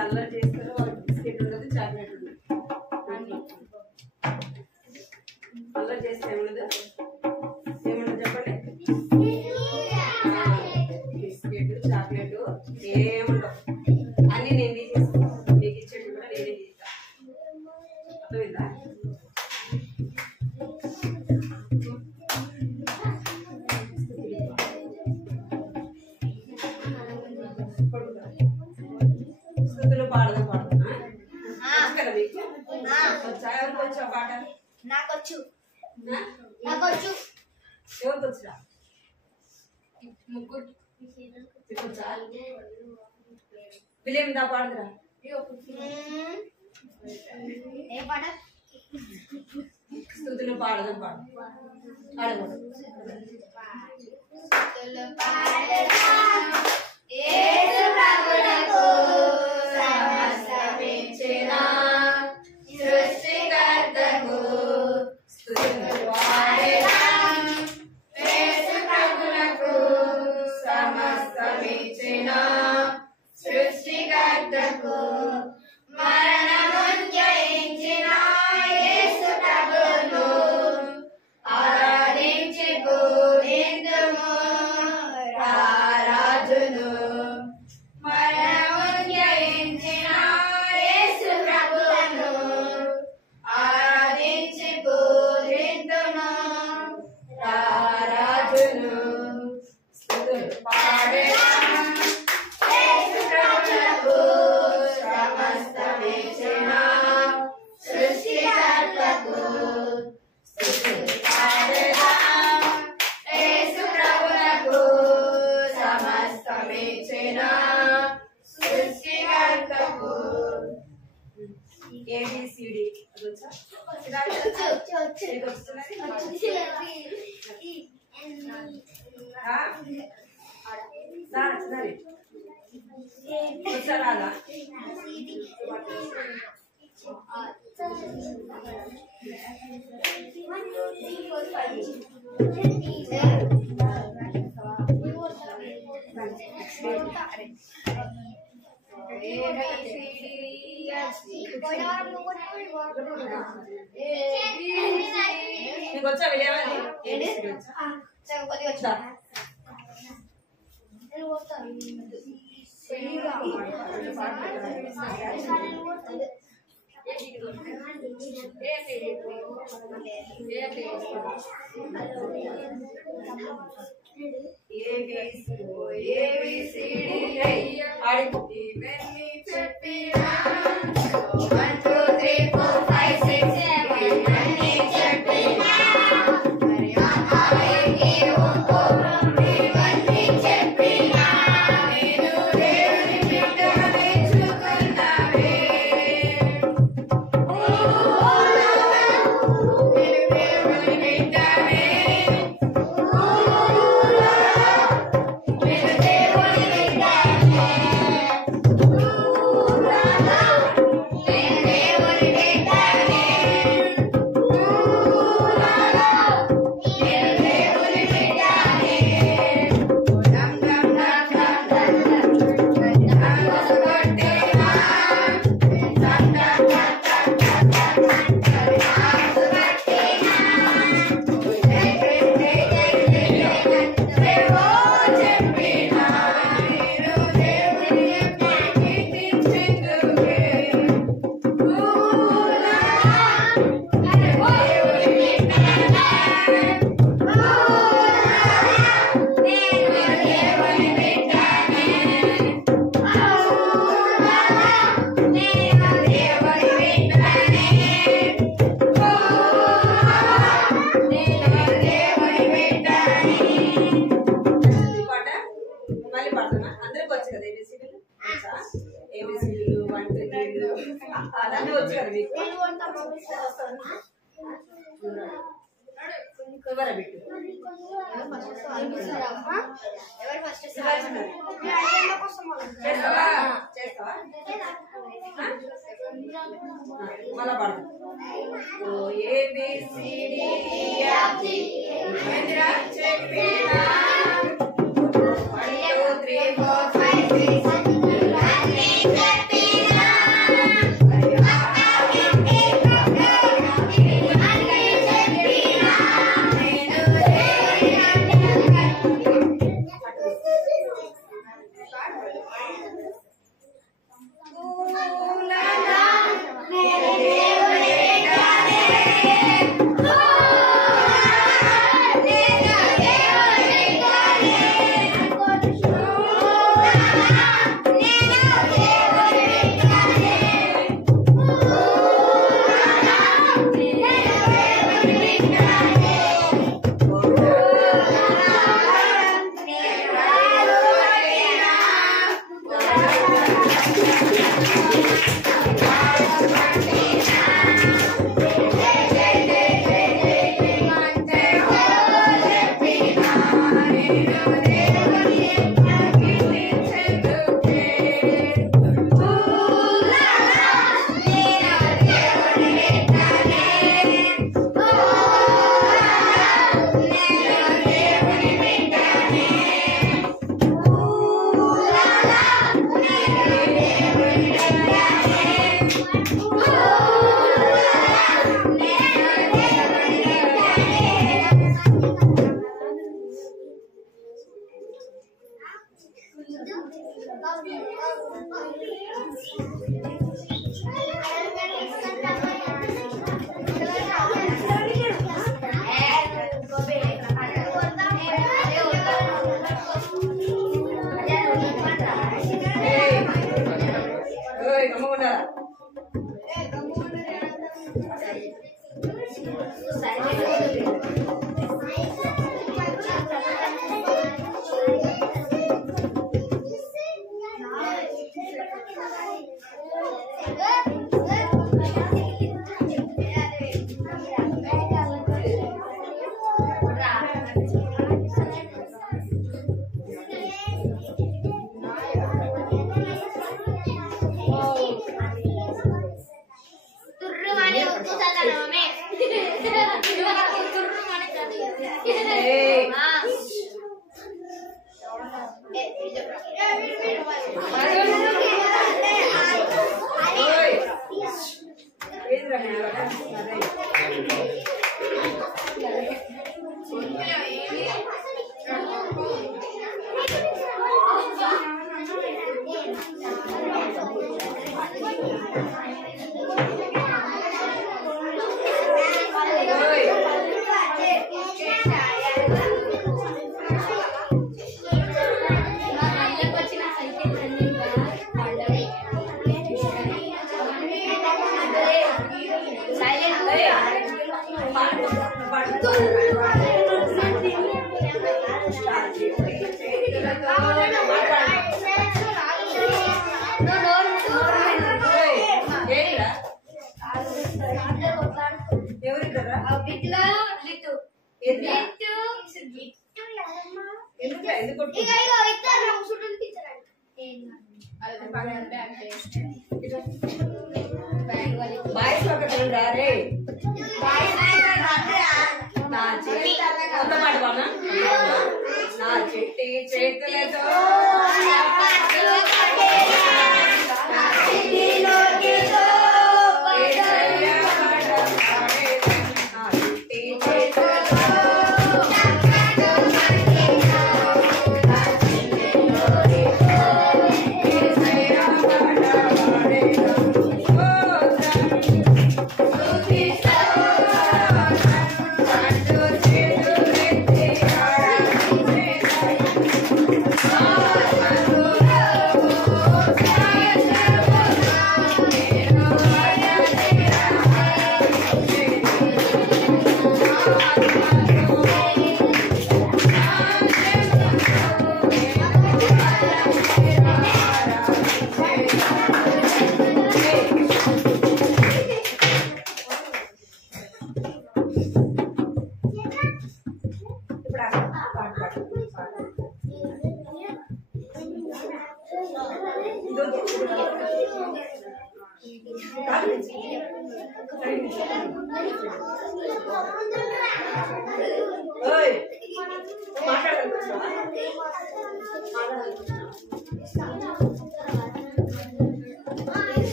అల్లరి చేస్తారు వాళ్ళకి బిస్కెట్ ఉండదు చాక్లెట్ ఉండదు అల్లరి చేస్తే ఏముండదు చెప్పండి బిస్కెట్ చాక్లెట్ ఏముండవు అన్ని నేను తీసేస్తాను మీకు ఇచ్చేది కూడా నేనే తీస్తాను అర్థమైందా స్థుతులు పాడదాం కదా మీకు వచ్చా ఎవరికి వచ్చా పాట నాకొచ్చు ఎవరికి వచ్చిరా ముగ్గురు విలియం దా పాడదురా ఏ పాట స్థుతులు పాడదాం పాడు పాడకూడదు స్తుతులు పాడదాం యేసు ప్రభువుకు సమస్తమిచ్చిన సృష్టికర్తకు స్తుతులు పాడదాం యేసు ప్రభువుకు సమస్తమిచ్చిన సృష్టికర్తకు మరణమును జయించిన యేసు ప్రభువును ఆరాధించి పూజింతుము రారాజును మరణమును జయించిన యేసు ప్రభువును ఆరాధించి పూజింతుము రారాజును స్తుతులు పాడేదాం యేసు ప్రభువుకు సమస్తమిచ్చిన సృష్టికర్తకు స్తుతులు పాడేదాం యేసు ప్రభువుకు సమస్తమిచ్చిన సృష్టికర్తకు ఏబిసిడి అదొచ్చా వచ్చా రాదా నీకు వచ్చా విలేవాలి వచ్చా అలానే వచ్చు కదా మీకు ఎవరు బిట్టు చేస్తావా చేస్తావా మళ్ళా పడదు. Thank you.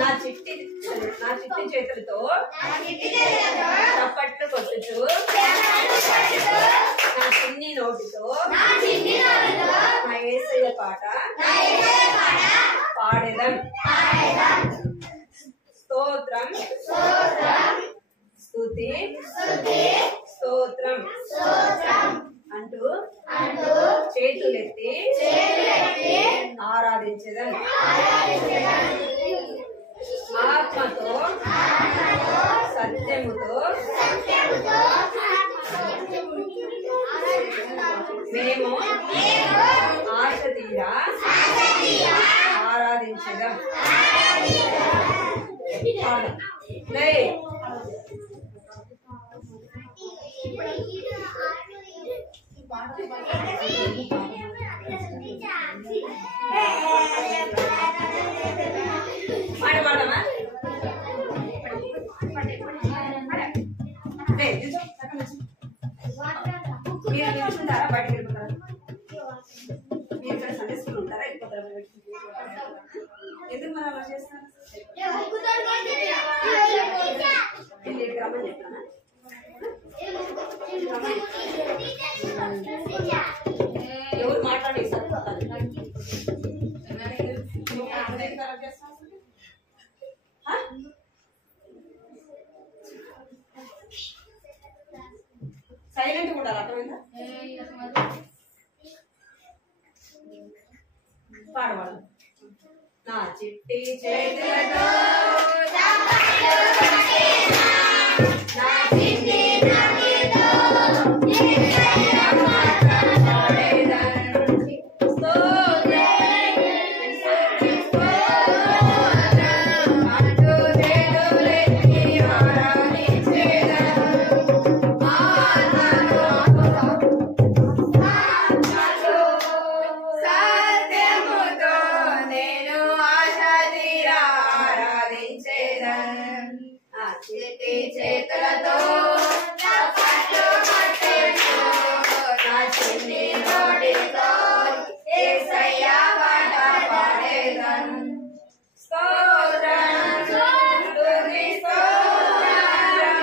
నా చిట్టి చేతులతో చప్పట్లు కొట్టుచు నా చిన్ని నోటితో నా యేసయ్య పాట పాడేదం. స్తోత్రం స్తుతి స్తోత్రం అంటూ చేతులెత్తి ఆరాధించదం. ఆత్మతో సత్యముతో మేము ఆశ తీరా ఆరాధించదం. పాడమా మీరు నిల్చుంటారా? బయటకు వెళ్ళిపోతారా? మీరు ఇక్కడ సండే స్కూల్ ఉంటారా? వెళ్ళిపోతారా? ఎందుకు మరి అలా చేస్తాను? వెళ్ళి రమ్మని చెప్తానా? ఎవరు మాట్లాడి సైలెంట్ ఉండాలి. అర్థమైందా? పాడవాడు. నా చిట్టి చేతులతో చేతులతో నా చిన్ని నోటితో యేసయ్య పాట పాడేదం. స్తోత్రం స్తుతి స్తోత్రం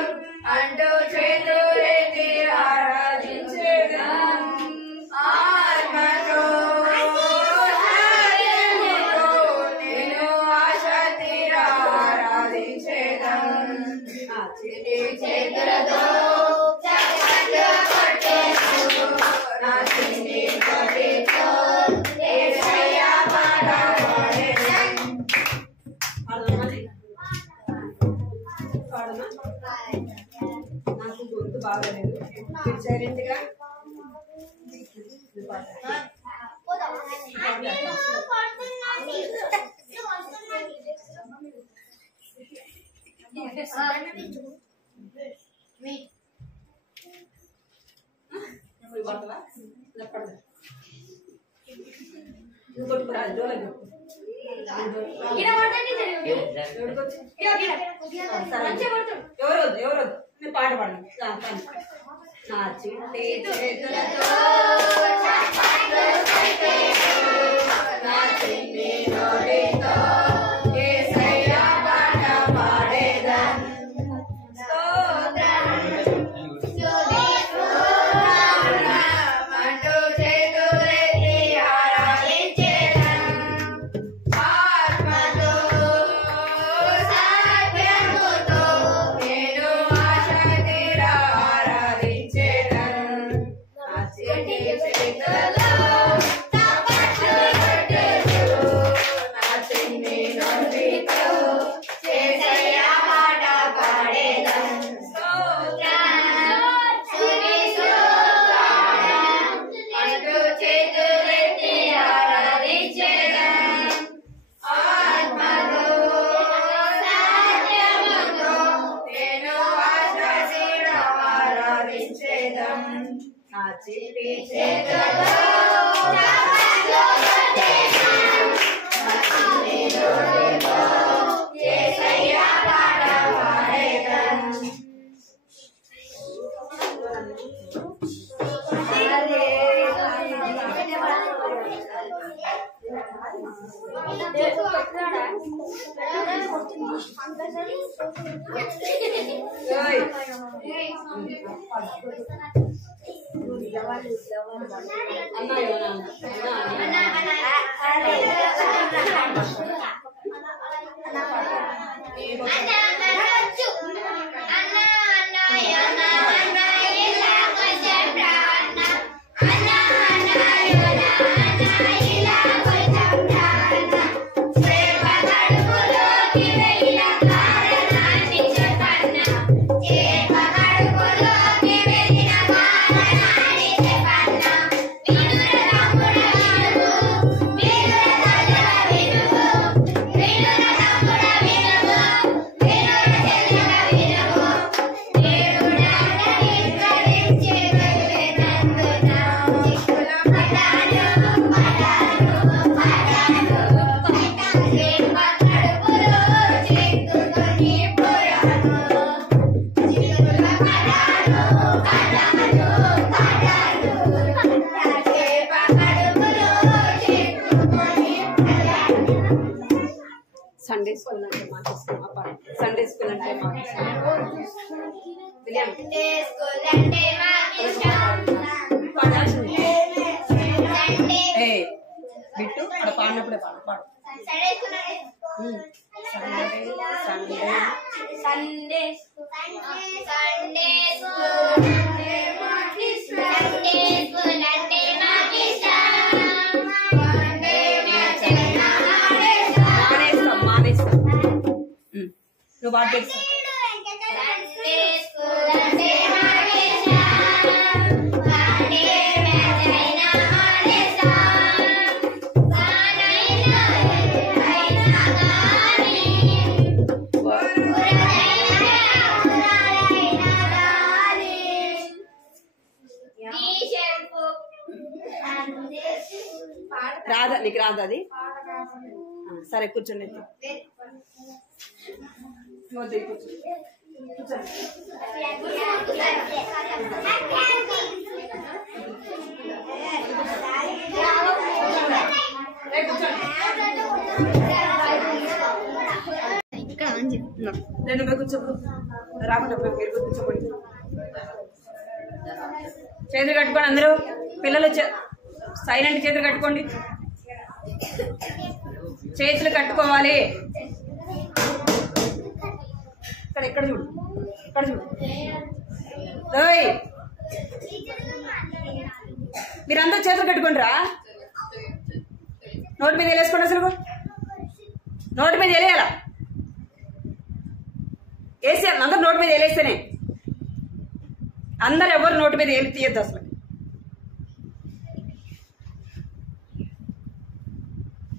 అంటూ చేతులెత్తి ఆరాధించేదం. ఆత్మతో నేను ఆశ తీరా ఆరాధించేదం. చేతులతో చప్పట్లు కొట్టేస్తూ నా చిన్ని నోటితో యేసయ్య పాట పాడేదం. నాకు గొంతు బాగలేదు. మీరు సైలెంట్ గా ఎవరు పాట పాడండి. నా చిట్టి చేతులతో నా చిన్ని నోటితో యేసయ్య పాట పాడేదం. స్తోత్రం అంటూ చేతులెత్తి ఆరాధించేదం. ఆత్మతో సత్యముతో నేను ఆశ తీరా ఆరాధించేదం. నా చిట్టి చేతులతో చప్పట్లు కొట్టేస్తూ నా చిన్ని నోటితో యేసయ్య పాట పాడేదం. అంటూ చేతులెత్తి ఆరాధించేదం. ఆత్మతో సత్యముతో నేను ఆశ తీరా ఆరాధించేదం. నా చిట్టి చేతులతో చప్పట్లు కొట్టేస్తూ నా చిన్ని నోటితో యేసయ్య పాట పాడేదం. సండే స్కూల్ అంటే మాకు ఇష్టం. సండే స్కూల్ అంటే మాకు ఇష్టం. బిట్టు అక్కడ పాడినప్పుడే పాడు పాడు. నువ్వు పాడు తెలుసు. రాదా నీకు? రాదా అది? సరే కూర్చోండి. రెండు కూర్చోప్పుడు రాకుండా మీరు కూర్చోండి. చేతులు కట్టుకోండి అందరూ. పిల్లలు సైలెంట్ చేతులు కట్టుకోండి. చేతులు కట్టుకోవాలి. ఇక్కడ ఇక్కడ చూడు, ఇక్కడ చూడు. మీరందరూ చేతులు కట్టుకోండిరా. నోటి మీద వేసుకోండి. అసలు నోటి మీద వేయాల. వేసేయాలి అందరు. నోటి మీద వేలేస్తేనే అందరు. ఎవరు నోటి మీద వేలు తీయద్దు అసలు.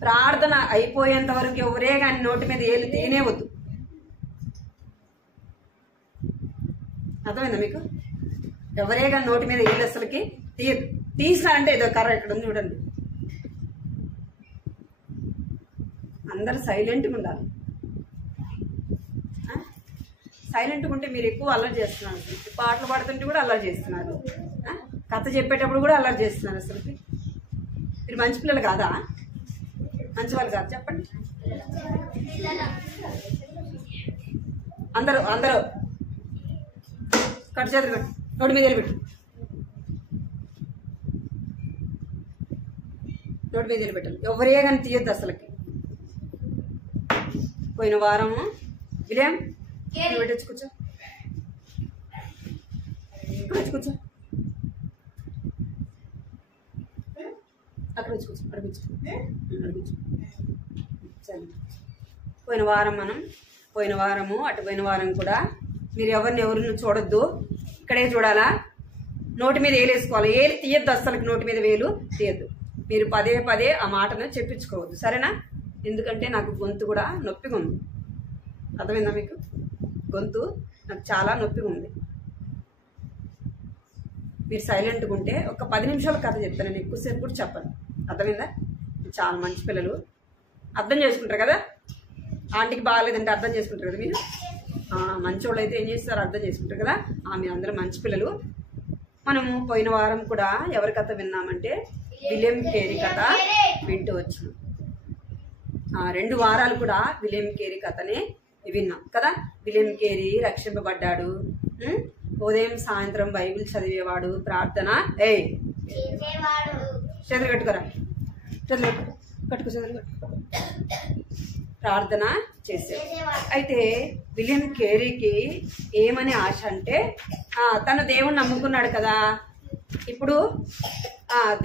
ప్రార్థన అయిపోయేంత వరకు ఎవరే కానీ నోటి మీద ఏలు తీయనే వద్దు. అర్థమైందా మీకు? ఎవరే కానీ నోటి మీద ఏలు అసలుకి తీయదు. తీసినారంటే ఏదో కర్ర ఇక్కడ ఉంది చూడండి. అందరు సైలెంట్గా ఉండాలి. సైలెంట్గా ఉంటే మీరు ఎక్కువ అల్లరి చేస్తున్నారు. పాటలు పాడుతుంటే కూడా అల్లరి చేస్తున్నారు. కథ చెప్పేటప్పుడు కూడా అల్లరి చేస్తున్నారు. అసలుకి మీరు మంచి పిల్లలు కాదా? మంచి వాళ్ళు కాదు చెప్పండి. అందరూ అందరూ కట్టు చేతులు కట్టు. నోటి మీద పెట్టు. నోటి మీద పెట్టాలి. ఎవరే కానీ తీయొద్దు అసలుకి. పోయిన వారము విలియం పెట్టచ్చు. కూర్చో కూర్చో. అక్కడ వచ్చి కూర్చో. అడిపించు. పోయిన వారము అటు పోయిన వారం కూడా మీరు ఎవరిని చూడొద్దు. ఇక్కడే చూడాలా. నోటి మీద వేలేసుకోవాలి. ఏలు తీయద్దు అస్సలకి. నోటి మీద వేలు తీయద్దు. మీరు పదే పదే ఆ మాటను చెప్పించుకోవద్దు. సరేనా? ఎందుకంటే నాకు గొంతు కూడా నొప్పిగా ఉంది. అర్థమైందా మీకు? గొంతు నాకు చాలా నొప్పిగా ఉంది. మీరు సైలెంట్గా ఉంటే ఒక 10 నిమిషాల కథ చెప్తాను. నేను ఎక్కువసేపు కూడా చెప్పను. అర్థమైందా? చాలా మంచి పిల్లలు. అర్థం చేసుకుంటారు కదా. ఆంటీకి బాగాలేదంటే అర్థం చేసుకుంటారు కదా మీరు. మంచోళ్ళు అయితే ఏం చేస్తారు? అర్థం చేసుకుంటారు కదా. మీరు అందరూ మంచి పిల్లలు. మనము పోయిన వారం కూడా ఎవరి కథ విన్నామంటే విలియం కేరీ కథ వింటూ వచ్చినాం. 2 వారాలు కూడా విలియం కేరీ కథనే విన్నాం కదా. విలియం కేరీ రక్షింపబడ్డాడు. ఉదయం సాయంత్రం బైబిల్ చదివేవాడు, ప్రార్థన చదువు కట్టుకోరా, చదువు కట్టుకో, చదువు కట్టుకో, ప్రార్థన చేసేవాడు. అయితే విలియం కేరీకి ఏమని ఆశ అంటే తను దేవుణ్ణి నమ్ముకున్నాడు కదా. ఇప్పుడు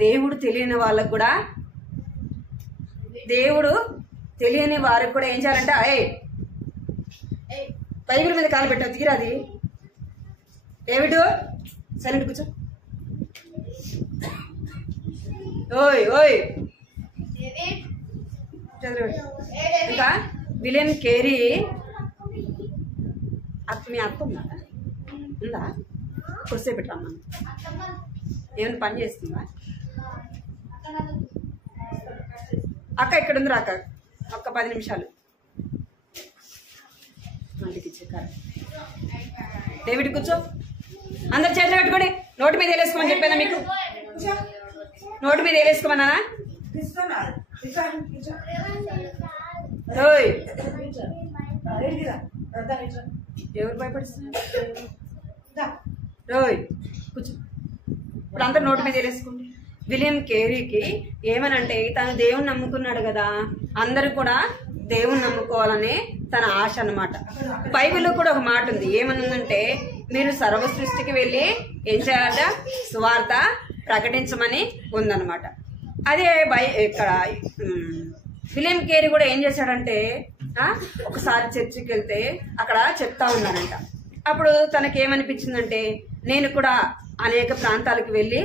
దేవుడు తెలియని వాళ్ళకు కూడా, దేవుడు తెలియని వారికి కూడా ఏం చేయాలంటే బైబిల్ మీద కాలు పెట్టావు, తీరాది డేవిడ్ సైలెంట్ కూర్చో. ఓయ్ ఓయ్ ఇంకా విలియం కేరీ మీ అత్త ఉందా? కొద్దిసేపు రమ్మా. ఏమైనా పని చేస్తుందా అక్క? ఇక్కడ ఉంది అక్క, ఒక్క 10 నిమిషాలు. డేవిడ్ కూర్చో. అందరు చేతులు కట్టుకోండి. నోటి మీద వేలేసుకోమని చెప్పానా మీకు? నోటి మీద వేలేసుకోమన్నా? ఎవరు భయపడుతున్నారు? కూర్చో. ఇప్పుడు అందరు నోటి మీద వేలేసుకోండి. విలియం కేరీకి ఏమనంటే తను దేవుని నమ్ముకున్నాడు కదా, అందరూ కూడా దేవుని నమ్ముకోవాలనే తన ఆశ అన్నమాట. బైబిల్లో కూడా ఒక మాట ఉంది, ఏమనుందంటే మీరు సర్వ సృష్టికి వెళ్ళి ఏం చేయాలట? సువార్త ప్రకటించమని ఉందన్నమాట. అదే ఇక్కడ విలియం కేరీ కూడా ఏం చేశాడంటే ఒకసారి చర్చికి వెళ్తే అక్కడ చెప్తా ఉన్నాడంట. అప్పుడు తనకేమనిపించిందంటే నేను కూడా అనేక ప్రాంతాలకు వెళ్ళి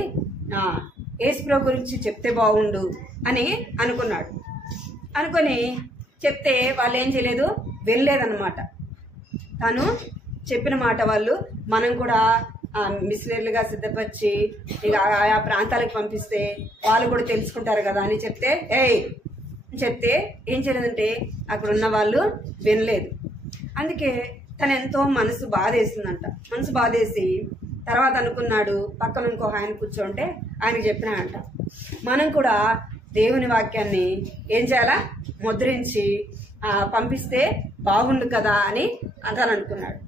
యేసుప్రభు గురించి చెప్తే బాగుండు అని అనుకున్నాడు. అనుకొని చెప్తే వాళ్ళు ఏం చేయలేదు, వెళ్ళలేదన్నమాట. తను చెప్పిన మాట వాళ్ళు మనం కూడా మిషనరీలుగా సిద్ధపరిచి ఇక ఆయా ప్రాంతాలకు పంపిస్తే వాళ్ళు కూడా తెలుసుకుంటారు కదా అని చెప్తే ఏం చేయలేదంటే అక్కడ ఉన్న వాళ్ళు వినలేదు. అందుకే తను ఎంతో మనసు బాధేసిందంట. మనసు బాధేసి తర్వాత అనుకున్నాడు, పక్కన ఇంకో ఆయన కూర్చోంటే ఆయనకు చెప్పినాడంట, మనం కూడా దేవుని వాక్యాన్ని ఏం చేయాలా? ముద్రించి పంపిస్తే బాగుండు కదా అని తను అనుకున్నాడు.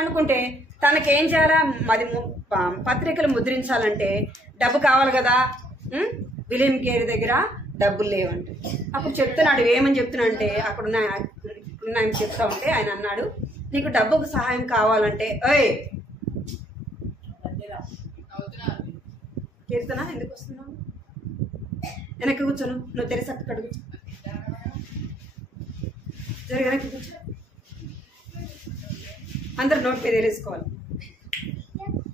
అనుకుంటే తనకేం చేయాలా? మరి పత్రికలు ముద్రించాలంటే డబ్బు కావాలి కదా. విలియం కేరీ దగ్గర డబ్బులు లేవంటే అప్పుడు చెప్తున్నాడు. ఏమని చెప్తున్నా అంటే అక్కడున్న ఆయన చెప్తా ఉంటే ఆయన అన్నాడు, నీకు డబ్బుకు సహాయం కావాలంటే కీర్తన ఎందుకు వస్తున్నావు? వెనక్కి కూర్చోను, నువ్వు తెరిసి అక్కడ కూర్చో, జరిగి వెనక్కి కూర్చో. అందరు నోట్ మీద వేసుకోవాలి.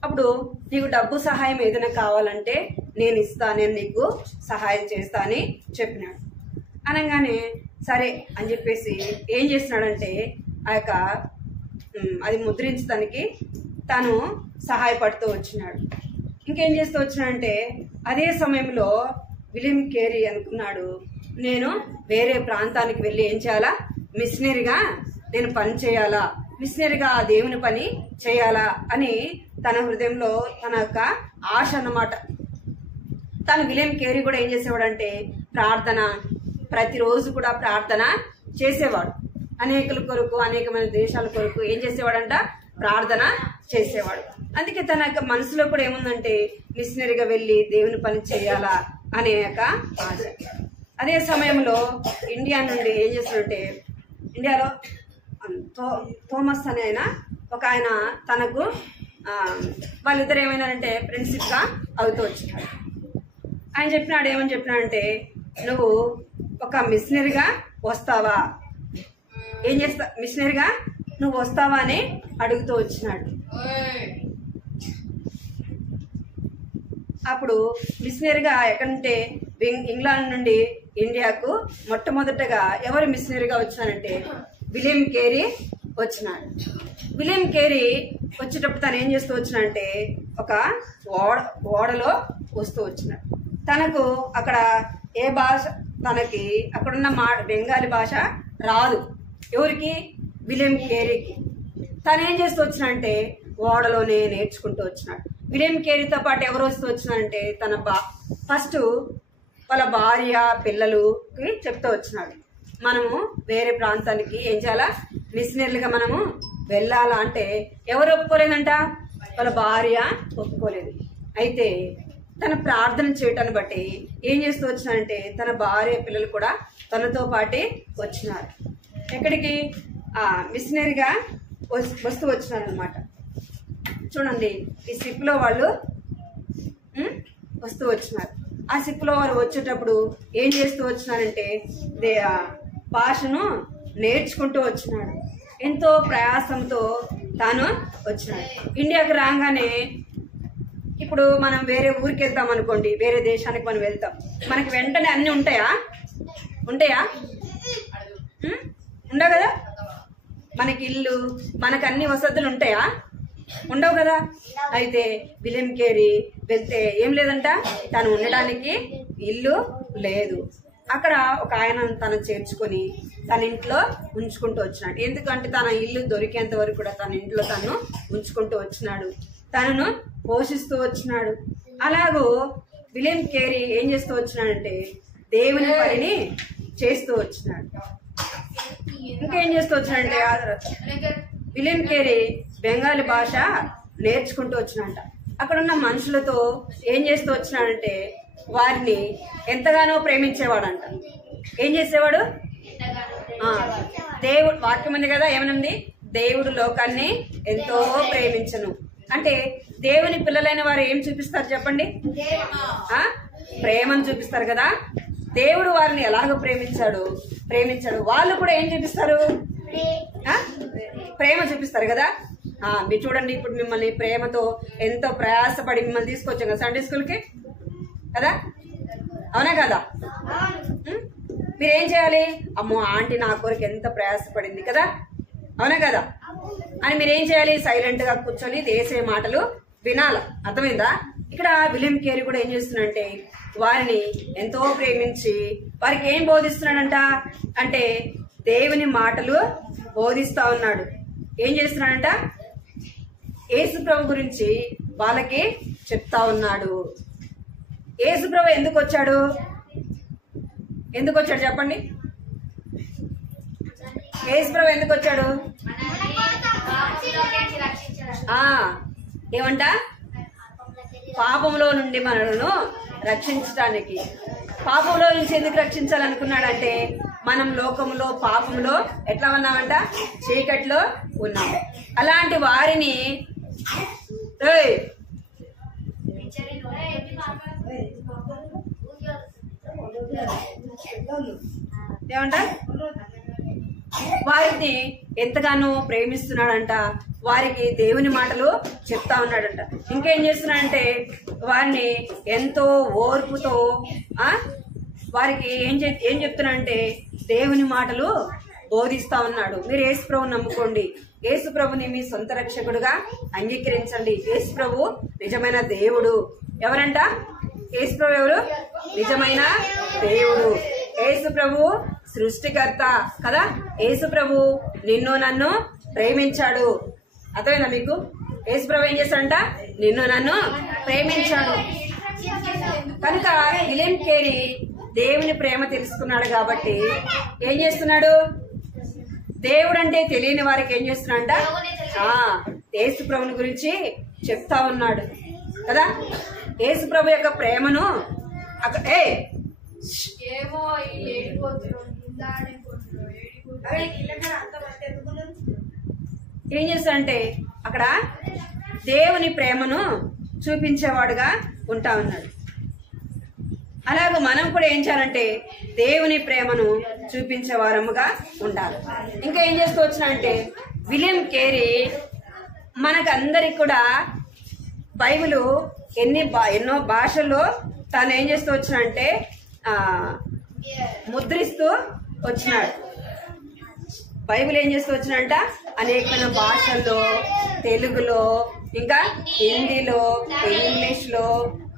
అప్పుడు నీకు డబ్బు సహాయం ఏదైనా కావాలంటే నేను ఇస్తాను, నేను నీకు సహాయం చేస్తా అని చెప్పినాడు. అనగానే సరే అని చెప్పేసి ఏం చేస్తున్నాడంటే అది ముద్రించడానికి తను సహాయపడుతూ వచ్చినాడు. ఇంకేం చేస్తూ వచ్చినాడంటే అదే సమయంలో విలియం కేరీ అనుకున్నాడు, నేను వేరే ప్రాంతానికి వెళ్ళి ఏం చేయాలా? మిషనరీగా నేను పని చేయాలా, మిషనరీగా ఆ దేవుని పని చేయాలా అని తన హృదయంలో తన యొక్క ఆశ అన్నమాట. తను విలియం కేరీ కూడా ఏం చేసేవాడంటే ప్రార్థన, ప్రతిరోజు కూడా ప్రార్థన చేసేవాడు. అనేకుల కొరకు, అనేకమైన దేశాల కొరకు ఏం చేసేవాడంట? ప్రార్థన చేసేవాడు. అందుకే తన యొక్క మనసులో కూడా ఏముందంటే మిషనరీగా వెళ్ళి దేవుని పని చేయాలా అనే యొక్క ఆశ. అదే సమయంలో ఇండియా నుండి ఏం చేస్తాడంటే ఇండియాలో థోమస్ అనే ఆయన తనకు వాళ్ళిద్దరు ఏమైనారంటే ఫ్రెండ్షిప్గా అవుతూ వచ్చినాడు. ఆయన చెప్పినాడు, ఏమని చెప్పినాడంటే నువ్వు ఒక మిషనరీగా వస్తావా, ఏం చేస్తా మిషనరీగా నువ్వు వస్తావా అని అడుగుతూ వచ్చినాడు. అప్పుడు మిషనరీగా ఎక్కడంటే ఇంగ్లాండ్ నుండి ఇండియాకు మొట్టమొదటగా ఎవరు మిషనరీగా వచ్చినారంటే విలియం కేరీ వచ్చినాడు. విలియం కేరీ వచ్చేటప్పుడు తను ఏం చేస్తూ వచ్చినాడంటే ఒక ఓడలో వస్తూ వచ్చినాడు. తనకు అక్కడ ఏ భాష, తనకి అక్కడున్న బెంగాలీ భాష రాదు. ఎవరికి? విలియం కేరీకి. తను ఏం చేస్తూ వచ్చినాడంటే ఓడలోనే నేర్చుకుంటూ వచ్చినాడు. విలియం కేరీతో పాటు ఎవరు వస్తూ వచ్చినారంటే తన ఫస్ట్ వాళ్ళ భార్య పిల్లలుకి చెప్తూ వచ్చినాడు. మనము వేరే ప్రాంతానికి ఏం చేయాలా, మిషనరీలుగా మనము వెళ్ళాలా అంటే ఎవరు ఒప్పుకోలేదంట, వాళ్ళ భార్య ఒప్పుకోలేదు. అయితే తన ప్రార్థన చేయటాన్ని బట్టి ఏం చేస్తూ వచ్చినారంటే తన భార్య పిల్లలు కూడా తనతో పాటే వచ్చినారు. ఎక్కడికి? మిషనరీగా వస్తూ వచ్చినారు అనమాట. చూడండి, ఈ షిప్లో వాళ్ళు వస్తూ వచ్చినారు. ఆ షిప్లో వాళ్ళు వచ్చేటప్పుడు ఏం చేస్తూ వచ్చినారంటే భాషను నేర్చుకుంటూ వచ్చినాడు. ఎంతో ప్రయాసంతో తాను వచ్చినాడు. ఇండియాకి రాగానే ఇప్పుడు మనం వేరే ఊరికి వెళ్తాం అనుకోండి, వేరే దేశానికి మనం వెళ్తాం, మనకి వెంటనే అన్ని ఉంటాయా? ఉండవు కదా. మనకి ఇల్లు, మనకు అన్ని వసతులు ఉంటాయా? ఉండవు కదా. అయితే విలియం కేరీ వెళ్తే ఏం లేదంట, తను ఉండడానికి ఇల్లు లేదు. అక్కడ ఒక ఆయన తను చేర్చుకొని తన ఇంట్లో ఉంచుకుంటూ వచ్చినాడు. ఎందుకంటే తన ఇల్లు దొరికేంత వరకు కూడా తన ఇంట్లో తను ఉంచుకుంటూ వచ్చినాడు, తనను పోషిస్తూ వచ్చినాడు. అలాగూ విలియం కేరీ ఏం చేస్తూ వచ్చినాడంటే దేవుని పనిని చేస్తూ వచ్చినాడు. ఇంకేం చేస్తూ వచ్చినాడంటే విలియం కేరీ బెంగాలీ భాష నేర్చుకుంటూ వచ్చినాడంట. అక్కడ ఉన్న మనుషులతో ఏం చేస్తూ వచ్చినాడంటే వారిని ఎంతగానో ప్రేమించేవాడంట. ఏం చేసేవాడు? దేవుడు వాక్యం ఉంది కదా, ఏమనుంది? దేవుడు లోకాన్ని ఎంతో ప్రేమించను అంటే దేవుని పిల్లలైన వారు ఏం చూపిస్తారు చెప్పండి? ప్రేమను చూపిస్తారు కదా. దేవుడు వారిని ఎలాగ ప్రేమించాడు. వాళ్ళు కూడా ఏం చూపిస్తారు? ప్రేమ చూపిస్తారు కదా. మీరు చూడండి, ఇప్పుడు మిమ్మల్ని ప్రేమతో ఎంతో ప్రయాసపడి మిమ్మల్ని తీసుకొచ్చాం కదా సండే స్కూల్కి కదా, అవునా కదా? మీరేం చేయాలి? అమ్మో ఆంటీ నా కొరకు ఎంత ప్రయాసపడింది కదా, అవునా కదా అని మీరేం చేయాలి? సైలెంట్ గా కూర్చొని దేశే మాటలు వినాలి. అర్థమైందా? ఇక్కడ విలియం కేరీ కూడా ఏం చేస్తున్నాడంటే వారిని ఎంతో ప్రేమించి వారికి ఏం బోధిస్తున్నాడంట అంటే దేవుని మాటలు బోధిస్తా ఉన్నాడు. ఏం చేస్తున్నాడంట? యేసు ప్రభు గురించి వాళ్ళకి చెప్తా ఉన్నాడు. యేసు ప్రభు ఎందుకు వచ్చాడు చెప్పండి? యేసు ప్రభు ఎందుకు వచ్చాడు? ఏమంట? పాపంలో నుండి మనలను రక్షించడానికి. పాపంలో నుంచి ఎందుకు రక్షించాలనుకున్నాడంటే మనం లోకంలో పాపంలో ఎట్లా ఉన్నామంట? చీకట్లో ఉన్నాం. అలాంటి వారిని ఏమంట? వారిని ఎంతగానో ప్రేమిస్తున్నాడంట. వారికి దేవుని మాటలు చెప్తా ఉన్నాడంట. ఇంకేం చేస్తున్నాడంటే వారిని ఎంతో ఓర్పుతో వారికి ఏం చెప్తున్నాడంటే దేవుని మాటలు బోధిస్తా ఉన్నాడు. మీరు యేసు ప్రభుని నమ్ముకోండి. యేసు ప్రభుని మీ సొంత రక్షకుడుగా అంగీకరించండి. యేసు ప్రభు నిజమైన దేవుడు. ఎవరంట? యేసు ప్రభు ఎవరు? నిజమైన దేవుడు. యేసు ప్రభు సృష్టికర్త కదా. యేసు ప్రభు నిన్ను నన్ను ప్రేమించాడు. అర్థమైందా మీకు? యేసు ప్రభు ఏం చేస్తాడంట? నిన్ను నన్ను ప్రేమించాడు. కనుక విలియం కేరీ దేవుని ప్రేమ తెలుసుకున్నాడు కాబట్టి ఏం చేస్తున్నాడు? దేవుడు అంటే తెలియని వారికి ఏం చేస్తున్నాడంట? యేసు ప్రభుని గురించి చెప్తా ఉన్నాడు కదా. యేసు ప్రభు యొక్క ప్రేమను ఏం చేస్తాడంటే అక్కడ దేవుని ప్రేమను చూపించేవాడుగా ఉంటా ఉన్నాడు. అలాగే మనం కూడా ఏం చేయాలంటే దేవుని ప్రేమను చూపించే వారముగా ఉండాలి. ఇంకా ఏం చేస్తూ వచ్చినా అంటే విలియం కేరీ మనకందరికి కూడా బైబిల్ ఎన్నో భాషల్లో తను ఏం చేస్తూ వచ్చినా అంటే ముద్రిస్తూ వచ్చినాడు. బైబిల్ ఏం చేస్తూ వచ్చినంట అనేకమైన భాషల్లో, తెలుగులో, ఇంకా హిందీలో, ఇంగ్లీష్లో,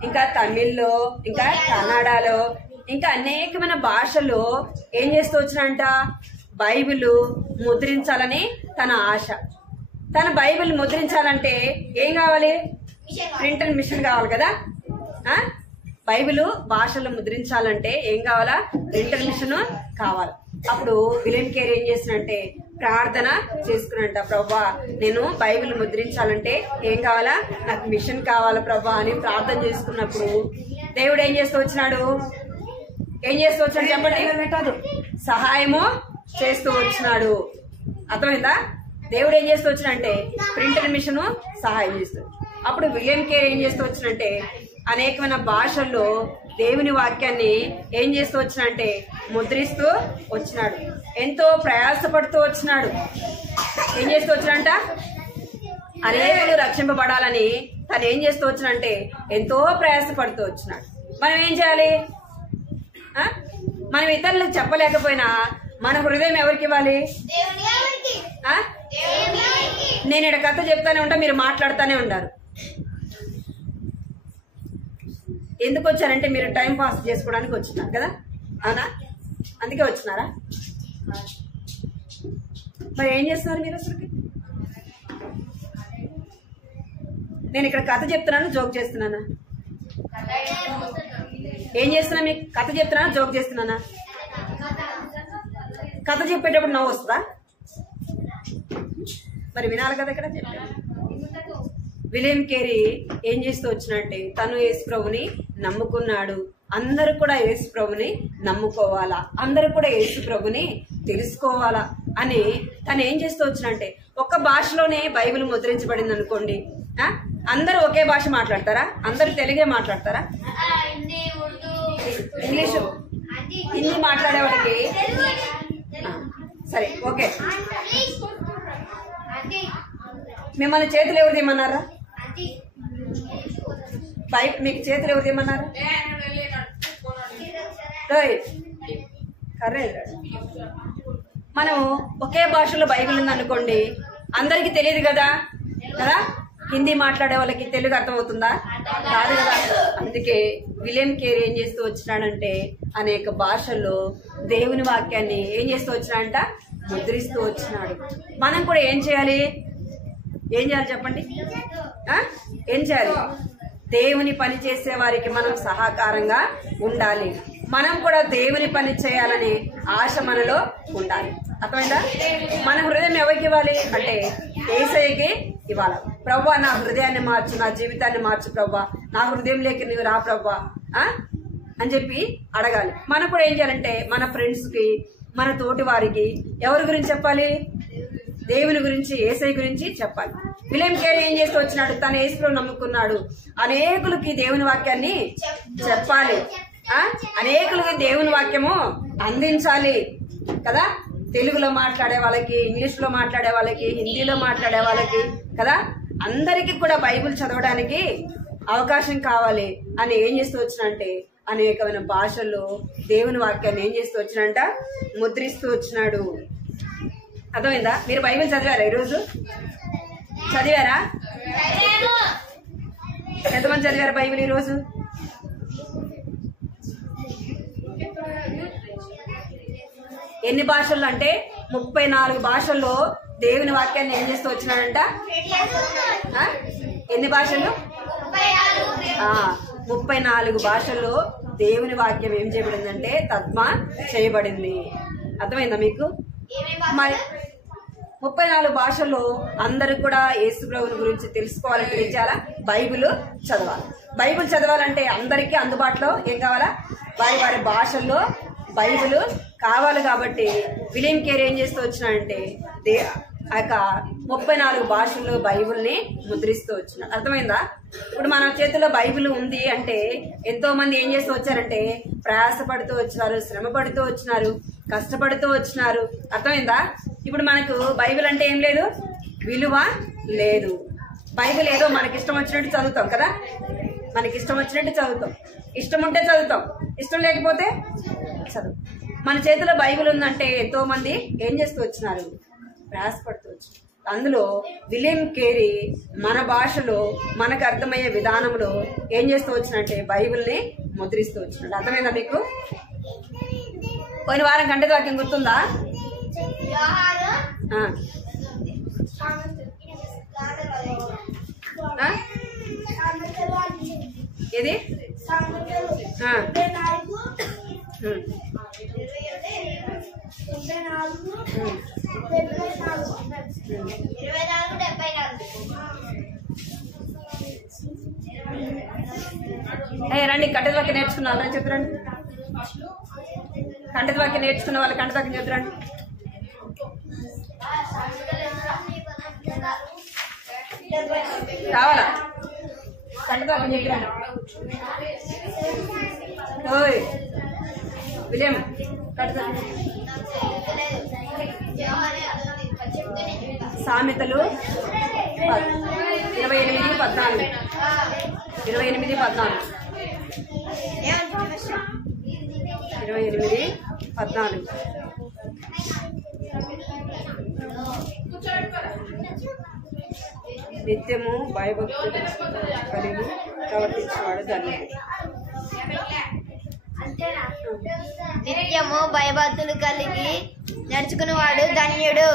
ఇంకా తమిళ్లో, ఇంకా కన్నడలో, ఇంకా అనేకమైన భాషలో ఏం చేస్తూ వచ్చినంట బైబిల్ ముద్రించాలని తన ఆశ. తన బైబిల్ ముద్రించాలంటే ఏం కావాలి? ప్రింటర్ మిషన్ కావాలి కదా. బైబిల్ భాషలు ముద్రించాలంటే ఏం కావాలా? ప్రింటర్ మిషన్ కావాలి. అప్పుడు విలియం కేరీ ఏం చేసినంటే ప్రార్థన చేసుకున్నట్ట, ప్రభా నేను బైబిల్ ముద్రించాలంటే ఏం కావాలా, నాకు మిషన్ కావాలా ప్రభా అని ప్రార్థన చేసుకున్నప్పుడు దేవుడు ఏం చేస్తూ వచ్చినాడు, చెప్పండి, సహాయము చేస్తూ వచ్చినాడు. అర్థమైందా? దేవుడు ఏం చేస్తూ వచ్చినంటే ప్రింటర్ మిషన్ సహాయం చేస్తుంది. అప్పుడు విలియం కేరీ ఏం చేస్తూ వచ్చినంటే అనేకమైన భాషల్లో దేవుని వాక్యాన్ని ఏం చేస్తూ వచ్చినంటే ముద్రిస్తూ వచ్చినాడు. ఎంతో ప్రయాసపడుతూ వచ్చినాడు. ఏం చేస్తూ వచ్చినంట, అనేకులు రక్షింపబడాలని తను ఏం చేస్తూ వచ్చినంటే ఎంతో ప్రయాసపడుతూ వచ్చినాడు. మనం ఏం చేయాలి? మనం ఇతరులకు చెప్పలేకపోయినా మన హృదయం ఎవరికి ఇవ్వాలి? నేను ఇక్కడ కథ చెప్తానే ఉంటా, మీరు మాట్లాడుతూనే ఉంటారు. ఎందుకు వచ్చారంటే మీరు టైం పాస్ చేసుకోవడానికి వచ్చినారు కదా, అవునా? అందుకే వచ్చినారా? మరి ఏం చేస్తున్నారు మీరు అసలు? నేను ఇక్కడ కథ చెప్తున్నాను, జోక్ చేస్తున్నానా? ఏం చేస్తున్నా? మీకు కథ చెప్తున్నానా, జోక్ చేస్తున్నానా? కథ చెప్పేటప్పుడు నవ్వు వస్తుందా? మరి వినాలి కదా ఇక్కడ చెప్పాను. విలియం కేరీ ఏం చేస్తూ వచ్చినట్టే తను యేసు ప్రభుని నమ్ముకున్నాడు. అందరూ కూడా యేసు ప్రభుని నమ్ముకోవాలా, అందరూ కూడా యేసు ప్రభుని తెలుసుకోవాలా అని తను ఏం చేస్తూ వచ్చినట్టే ఒక్క భాషలోనే బైబిల్ ముద్రించబడింది అనుకోండి, అందరూ ఒకే భాష మాట్లాడతారా? అందరూ తెలుగే మాట్లాడతారా? ఇంగ్లీషు, హిందీ మాట్లాడేవాడికి సరే ఓకే. మిమ్మల్ని చేతులు ఎవరు తీయమన్నారా? మీకు చేతులు ఎవరు తీయమన్నారా? మనం ఒకే భాషలో బైబిల్ ఉంది అనుకోండి, అందరికి తెలియదు కదా కదా. హిందీ మాట్లాడే వాళ్ళకి తెలుగు అర్థమవుతుందా? కాదు కదా. అందుకే విలియం కేరీ ఏం చేస్తూ వచ్చినాడంటే అనేక భాషల్లో దేవుని వాక్యాన్ని ఏం చేస్తూ వచ్చినాడంట, ముద్రిస్తూ వచ్చినాడు. మనం కూడా ఏం చేయాలి? చెప్పండి, ఏం చేయాలి? దేవుని పని చేసే వారికి మనం సహకారంగా ఉండాలి. మనం కూడా దేవుని పని చేయాలని ఆశ మనలో ఉండాలి. అర్థమైందా? మన హృదయం ఎవరికి ఇవ్వాలి అంటే యేసయ్యకి ఇవ్వాలి. ప్రభువా నా హృదయాన్ని మార్చు, నా జీవితాన్ని మార్చు ప్రభువా, నా హృదయం లేక నువ్వు రా ప్రభువా అని చెప్పి అడగాలి. మనం కూడా ఏం చేయాలంటే మన ఫ్రెండ్స్ కి, మన తోటి వారికి ఎవరి గురించి చెప్పాలి? దేవుని గురించి, యేసయ్య గురించి చెప్పాలి. విలియం కేరీ ఏం చేస్తూ వచ్చినాడు? తన యేసును నమ్ముకున్నాడు. అనేకులకి దేవుని వాక్యాన్ని చెప్పాలి, అనేకులకి దేవుని వాక్యము అందించాలి కదా. తెలుగులో మాట్లాడే వాళ్ళకి, ఇంగ్లీష్ లో మాట్లాడే వాళ్ళకి, హిందీలో మాట్లాడే వాళ్ళకి కదా, అందరికీ కూడా బైబిల్ చదవడానికి అవకాశం కావాలి అని ఏం చేస్తూ వచ్చినంటే అనేకమైన భాషల్లో దేవుని వాక్యాన్ని ఏం చేస్తూ వచ్చినంట, ముద్రిస్తూ వచ్చినాడు. అర్థమైందా? మీరు బైబిల్ చదివారా? ఈరోజు చదివారా? ఎంతమంది చదివారు బైబిల్ ఈరోజు? ఎన్ని భాషల్లో అంటే 34 భాషల్లో దేవుని వాక్యాన్ని ఏం చేస్తూ వచ్చినాడంట. ఎన్ని భాషలు? 34 భాషల్లో దేవుని వాక్యం ఏం చేయబడిందంటే తర్జుమా చేయబడింది. అర్థమైందా మీకు? మరి 34 భాషల్లో అందరూ కూడా యేసు ప్రభువుని గురించి తెలుసుకోవాలంటే ఏం చేయాలా? బైబిల్ చదవాలి. బైబిల్ చదవాలంటే అందరికీ అందుబాటులో ఏం కావాలా? వారి వారి భాషల్లో బైబిల్ కావాలి. కాబట్టి విలియం కేరీ ఏం చేస్తూ వచ్చినాడంటే ఆ యొక్క 34 భాషల్లో బైబిల్ని ముద్రిస్తూ వచ్చినాడు. అర్థమైందా? ఇప్పుడు మన చేతిలో బైబిల్ ఉంది అంటే ఎంతో మంది ఏం చేస్తూ వచ్చారంటే ప్రయాసపడుతూ వచ్చినారు, శ్రమ పడుతూ వచ్చినారు, కష్టపడుతూ వచ్చినారు. అర్థమైందా? ఇప్పుడు మనకు బైబిల్ అంటే ఏం లేదు, విలువ లేదు. బైబిల్ ఏదో మనకిష్టం వచ్చినట్టు చదువుతాం కదా, మనకిష్టం వచ్చినట్టు చదువుతాం. ఇష్టం ఉంటే చదువుతాం, ఇష్టం లేకపోతే చదువు. మన చేతిలో బైబిల్ ఉందంటే ఎంతో మంది ఏం చేస్తూ వచ్చినారు, ప్రయాసపడుతూ వచ్చినారు. అందులో విలియం కేరీ మన భాషలో మనకు అర్థమయ్యే విధానంలో ఏం చేస్తూ వచ్చినంటే బైబిల్ని ముద్రిస్తూ వచ్చినాడు. అర్థమైందా మీకు? పోయిన వారం గంట వాక్యం గుర్తుందా? ఏది? రండి కంటది వాక్యం నేర్చుకున్న వాళ్ళని చెప్తురండి. కంటది వాక్యం నేర్చుకున్న వాళ్ళు కంటది వాక్యం చెప్తురండి. కావాలా కంటది వాక్యం చెప్పిరండి. ఓయ్ విలియం కంటది సామెతలు 28:14 28:14 నిత్యము భయభక్తులు కలిగి ప్రవర్తించేవాడు ధన్యుడు. నిత్యము భయభక్తులు కలిగి నడుచుకునేవాడు ధన్యుడు.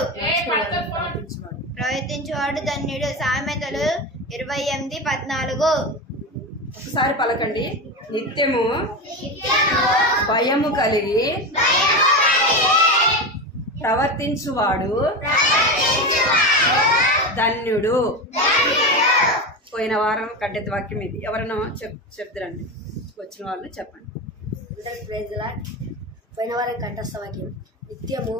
ప్రవర్తించేవాడు ధన్యుడు. సామెతలు 28:14. ఒకసారి పలకండి. నిత్యము భయము కలిగి ప్రవర్తించువాడు ధన్యుడు. పోయిన వారం కంటెత్ వాక్యం ఇది. ఎవరైనా చెప్తారండి, వచ్చిన వాళ్ళు చెప్పండి. పోయిన వారం కంఠస్థ వాక్యం నిత్యము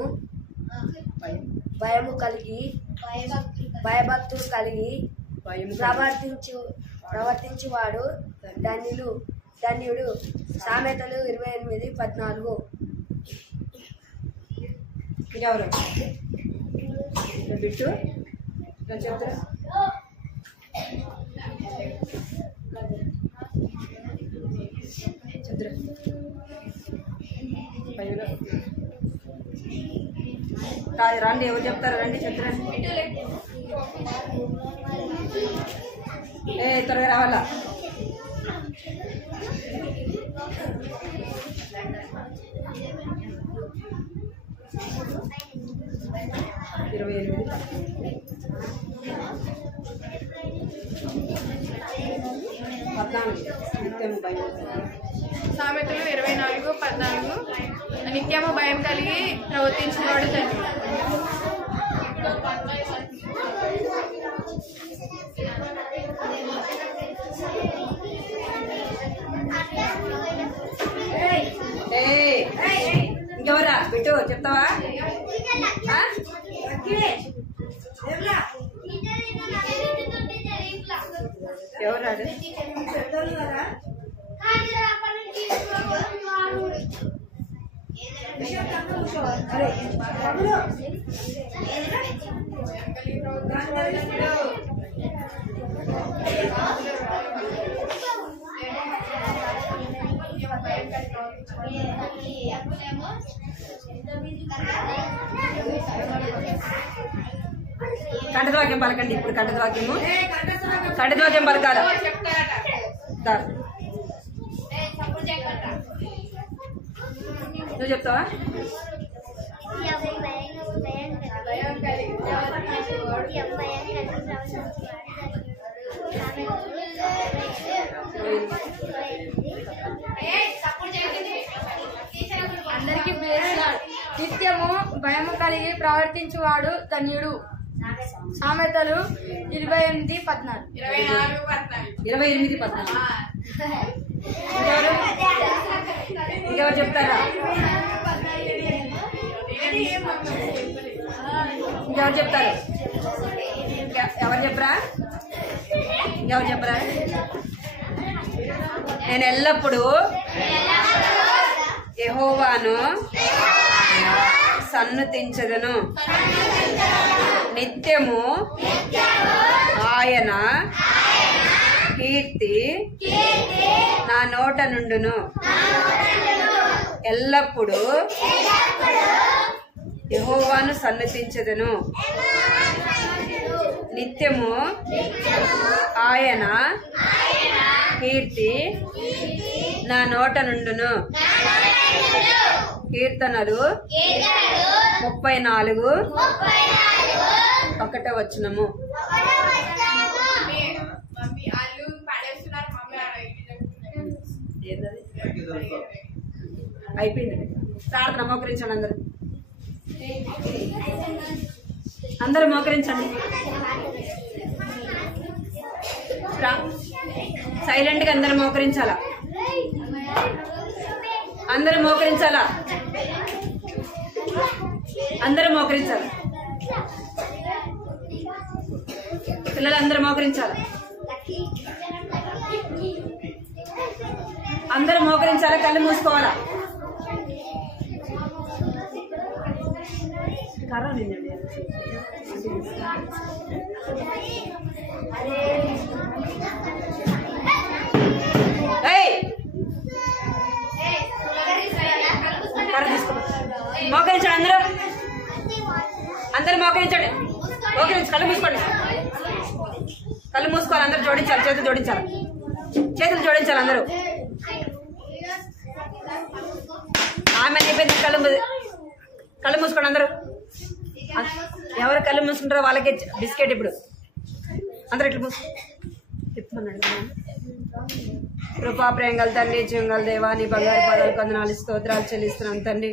భయము కలిగి భయభక్తులు కలిగి ప్రవర్తించువాడు ధన్యుడు. సామెతలు 28:14. ఎవరు బిట్టు చెప్తారా? చెప్తారా? రండి, ఎవరు చెప్తారా? రండి చెప్తారండి. త్వరగా రావాలా? సామెతలు 24:14. నిత్యము భయం కలిగి ప్రవర్తించేవాడు ధన్యుడు. ఇంకెవరా బిట్టు చెప్తావా? ఎవరాడు? కంటది వాక్యం పలకండి. ఇప్పుడు కంటది వాక్యము పలకాల. నువ్వు చెప్తావా? అందరికీ నిత్యము భయము కలిగి ప్రవర్తించువాడు ధన్యుడు. సామెతలు 28:14. 28:14. ఇంకెవరు చెప్తారా? ఇంకెవరు చెప్తారు? ఎవరు చెప్పరా? ఇంకెవరు చెప్పరా? నేను ఎల్లప్పుడూ యెహోవాను సన్నుతించదను. నిత్యము ఆయన కీర్తి నా నోట నుండును. ఎల్లప్పుడూ యెహోవాను సన్నుతించదను. నిత్యము ఆయన కీర్తి నా నోట నుండును. కీర్తనలు 34:1 అయిపోయింది. ప్రార్థన మోకరించండి అందరూ. అందరూ మోకరించండి. సైలెంట్గా అందరూ మోకరించాలా, అందరూ మోకరించాలా, అందరూ మోకరించాలి. పిల్లలందరూ మోకరించాలి, అందరూ మోకరించాలా, కళ్ళు మూసుకోవాలా. మోకరించండి, అందరూ అందరూ మోకరించండి. మోకరించి కళ్ళు మూసుకోండి, కళ్ళు మూసుకోవాలి. అందరూ జోడించాలి, చేతులు జోడించాలి, చేతులు జోడించాలి అందరూ. ఆమె అయిపోయింది. కళ్ళు మూసుకోండి అందరూ. ఎవరు కళ్ళు మూసుకుంటారో వాళ్ళకే బిస్కెట్. ఇప్పుడు అందరూ ఇట్లా చెప్తున్నాడు. కృపా ప్రేంగల తండ్రి, జీవంగల దేవా, నీ బంగారు పదాలు కొందనాలు స్తోత్రాలు చెల్లిస్తున్నాను తండ్రి.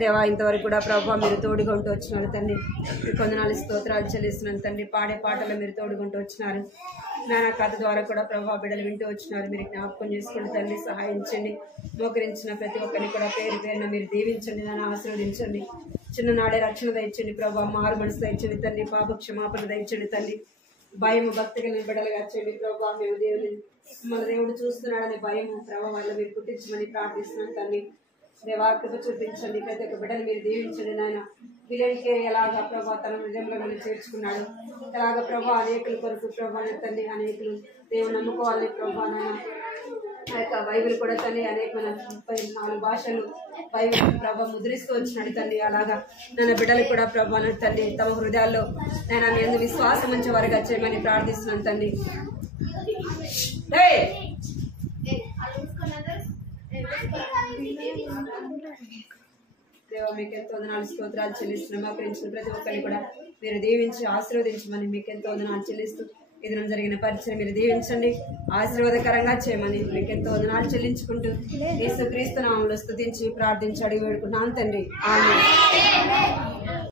దేవా, ఇంతవరకు కూడా ప్రభావ మీరు తోడుకుంటూ వచ్చినారు తండ్రి. మీ కొందనాలు స్తోత్రాలు చెల్లిస్తున్నాను తండ్రి. పాడే పాటలు మీరు తోడుకుంటూ వచ్చినారు. నాన్న కథ ద్వారా కూడా ప్రభావ బిడ్డలు వింటూ వచ్చినారు. మీరు జ్ఞాపకం చేసుకోండి తండ్రి, సహాయించండి. మోకరించిన ప్రతి ఒక్కరిని కూడా పేరు పేరున మీరు దీవించండి, నన్ను ఆశీర్వదించండి. చిన్ననాడే రక్షణ దయచండి ప్రభావ, మారు మనసు దయచండి తండ్రి. పాప క్షమాపణ దయచండి తండ్రి. భయం భక్తి కలిగిన బిడ్డలుగా చేయండి ప్రభావ. మేము దేవుని మన దేవుడు చూస్తున్నాడని భయం ప్రభావం వల్ల మీరు పుట్టించమని ప్రార్థిస్తున్నాను తండ్రి. దేవా, కృప చూపించండి. ప్రతి ఒక్క బిడ్డలు మీరు దీవించండి నాయన. విలేజ్కే ఎలాగా ప్రభావ తన హృదయంలో మనం చేర్చుకున్నాడు, ఎలాగ ప్రభావ అనేకుల కొరకు ప్రభావ తండ్రి, అనేకులు దేవుని నమ్ముకోవాలని ప్రభావ నాయన. ఆ యొక్క బైబిల్ కూడా తండ్రి అనేక 34 భాషలు బైబిల్ ప్రభావ ముద్రిస్తూ వచ్చినాడు తండ్రి. అలాగా నన్ను బిడ్డలు కూడా ప్రభావ తండ్రి తమ హృదయాల్లో నేను మీ అందరూ విశ్వాసం ఉంచే వారిగా చేయమని ప్రార్థిస్తున్నాను తండ్రి. దేవా, మీకు ఎంతో వందనాలు స్తోత్రాలు చెల్లిస్తున్నాం. మోకరించిన ప్రతి ఒక్కరిని కూడా మీరు దీవించి ఆశీర్వదించమని మీకు ఎంతో వందనాలు చెల్లిస్తూ ఈ దినం జరిగిన పరిచయం మీరు దీవించండి, ఆశీర్వాదకరంగా చేయమని మీకు ఎంతో వందనాలు చెల్లించుకుంటూ యేసుక్రీస్తు నామములో స్తుతించి ప్రార్థించి అడిగి వేడుకున్నాను తండ్రి. ఆమేన్.